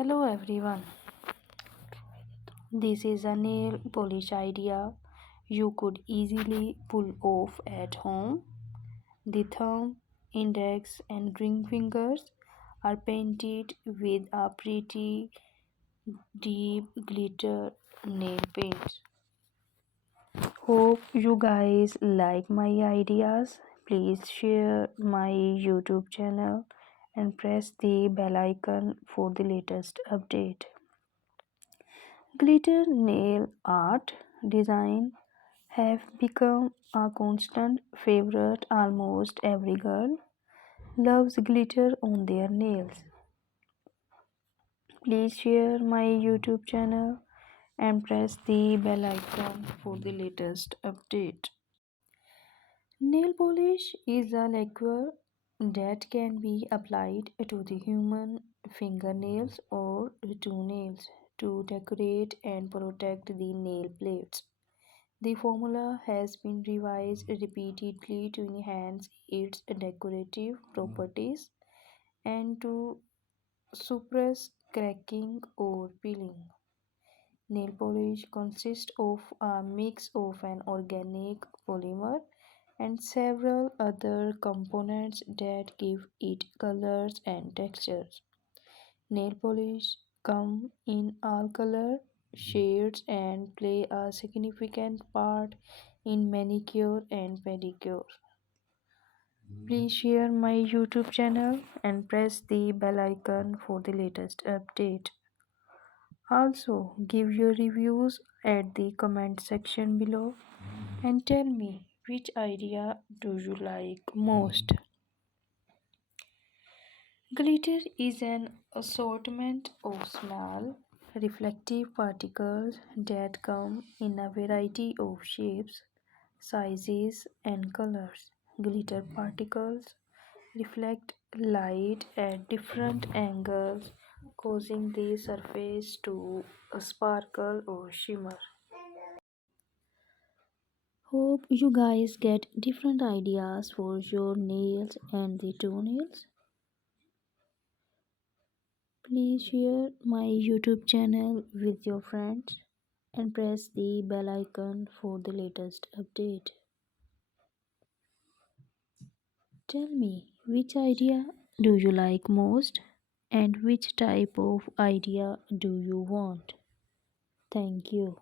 Hello everyone. This is a nail polish idea you could easily pull off at home. The thumb, index, and ring fingers are painted with a pretty deep glitter nail paint. Hope you guys like my ideas. Please share my YouTube channel and press the bell icon for the latest update. Glitter nail art design have become a constant favorite. Almost every girl loves glitter on their nails. Please share my YouTube channel and press the bell icon for the latest update. Nail polish is a liquid that can be applied to the human fingernails or toenails to decorate and protect the nail plates. The formula has been revised repeatedly to enhance its decorative properties and to suppress cracking or peeling. Nail polish consists of a mix of an organic polymer and several other components that give it colors and textures. Nail polish come in all color shades and play a significant part in manicure and pedicure. Please share my YouTube channel and press the bell icon for the latest update. Also, give your reviews at the comment section below and tell me which idea do you like most. Glitter is an assortment of small, reflective particles that come in a variety of shapes, sizes, and colors. Glitter particles reflect light at different angles, causing the surface to sparkle or shimmer. Hope you guys get different ideas for your nails and the toenails. Please share my YouTube channel with your friends and press the bell icon for the latest update. Tell me which idea do you like most and which type of idea do you want? Thank you.